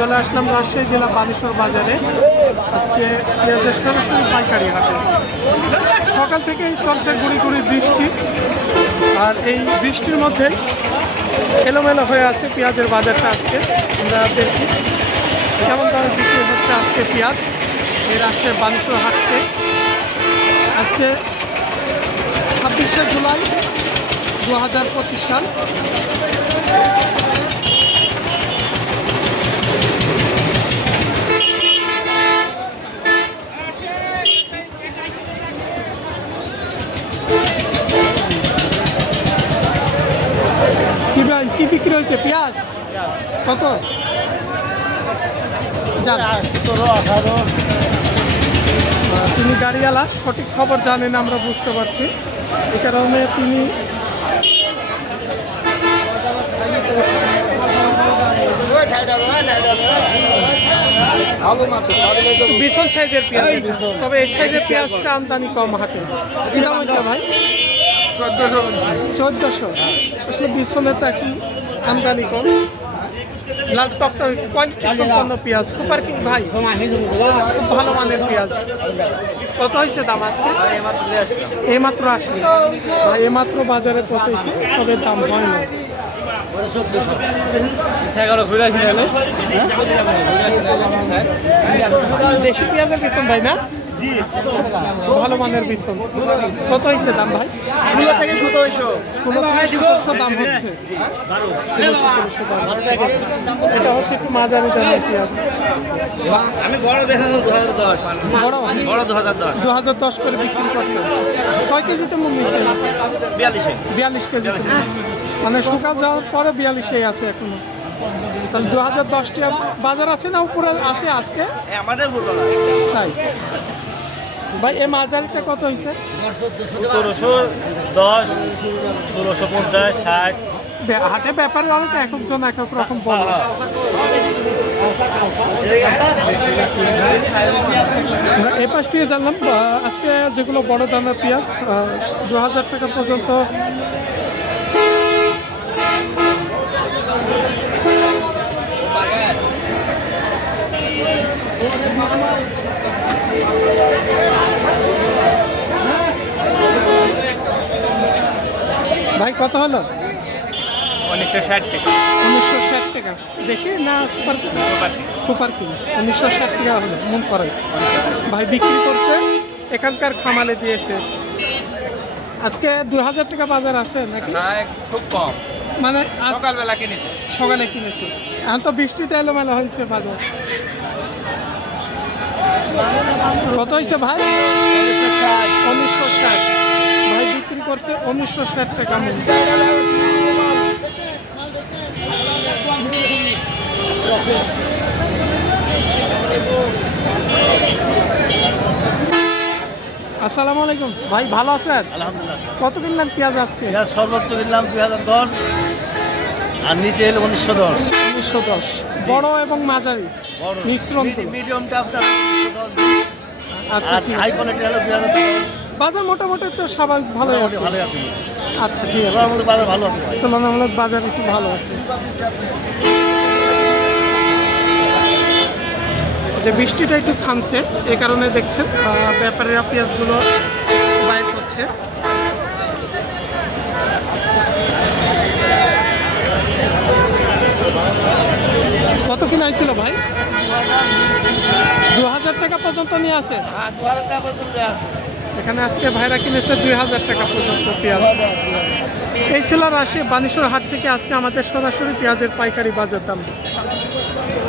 চলে আসলাম রাজশাহী জেলা বানেশ্বর বাজারে। আজকে পেঁয়াজের সরাসরি পাইকারি হাটে। সকাল থেকেই চলছে গুড়ি গুড়ি বৃষ্টি, আর এই বৃষ্টির মধ্যে এলোমেলো হয়ে আছে পেঁয়াজের বাজারটা। আজকে আমরা দেখি কেমন ধরনের বিক্রি হচ্ছে আজকে পেঁয়াজ এই রাজশাহী বানেশ্বর হাটে। আজকে 26শে জুলাই 2025 সাল। কি ভাই কি বিক্রি হয়েছে পেঁয়াজ কত? তিনি গাড়িওয়ালা, সঠিক খবর জানেন আমরা বুঝতে পারছি। এই কারণে তিনি ভীষণ সাইজের পেঁয়াজ, তবে এই সাইজের পেঁয়াজটা আমদানি কম হাটে। কি দাম হয়েছে ভাই? 1400। আসলে বিছনের তো এখন আমদানি কম। লাল টকটা কোয়ালিটি সম্পন্ন পেঁয়াজ, সুপার কিং ভাই, খুব ভালো মানের পেঁয়াজ। কত হয়েছে দাম আজকে? এইমাত্র আসলে ভাই, এইমাত্র বাজারে পৌঁছেছে, তবে দাম হয় না। দেশি পেঁয়াজের বিছন ভাই না? জি, ভালো মানের বিছন। কত হয়েছে দাম ভাই? 16 থেকে 1700 দাম হচ্ছে। এটা হচ্ছে একটু মাঝারি দামের পেঁয়াজ। আমি বড় দেখাবো 2010 করে বিক্রি করছেন। কয় কেজিতে মুখ নিচ্ছেন? 42 কেজি। মানে শুকাল যাওয়ার পরে 42 আছে এখনো। তাহলে 2010 টা বাজার আছে না উপরে আছে আজকে? তাই ভাই, এই মাঝারিটা কত হয়েছে? 1710, 1650, 60। হাটে ব্যাপারে অনেক এক একজন এক এক রকম বলে। আমরা এই পাশ থেকে জানলাম আজকে যেগুলো বড় দামের পেঁয়াজ 2000 টাকা পর্যন্ত। ভাই কত হলো? 1960 টাকা। 1960 টাকা। দেশি না সুপার? সুপার কিং 1960 টাকা হলো মন করে। ভাই বিক্রি করছে, এখানকার খামালে দিয়েছে। আজকে 2000 টাকা বাজার আছে নাকি? খুব কম, মানে সকালবেলা কিনেছে। সকালে কিনেছে, এখন তো বৃষ্টিতে এলোমেলো হয়েছে বাজার। কত হয়েছে ভাই? 1960। ভাই বিক্রি করছে 1960 টাকা মূল্য। আসসালামু আলাইকুম ভাই, ভালো আছেন? আলহামদুলিল্লাহ। কত কিনলেন পেঁয়াজ আজকে? সর্বোচ্চ কিনলাম 2010, আর নিচে এলো 1910। 1910 বড় এবং মাঝারি মিশ্রণ তো। মিডিয়ামটা আপনার আচ্ছা ঠিক হাই আছে। কোয়ালিটি হলো 2010। বাজার মোটামুটি তো স্বাভাবিক ভালোই আছে। ভালো আছে, আচ্ছা ঠিক আছে, মোটামুটি বাজার ভালো আছে। তুলনামূলক বাজার একটু ভালো আছে। যে বৃষ্টিটা একটু থামছে, এই কারণে দেখছেন ব্যাপারীরা পেঁয়াজগুলো বাইর করছে। কত কিনা হয়েছিল ভাই? 2000 টাকা পর্যন্ত নিয়ে আসে। এখানে আজকে ভাইরা কিনেছে 2000 টাকা পর্যন্ত পেঁয়াজ। এই ছিল রাজশাহী বানেশ্বর হাট থেকে আজকে আমাদের সরাসরি পেঁয়াজের পাইকারি বাজার দাম।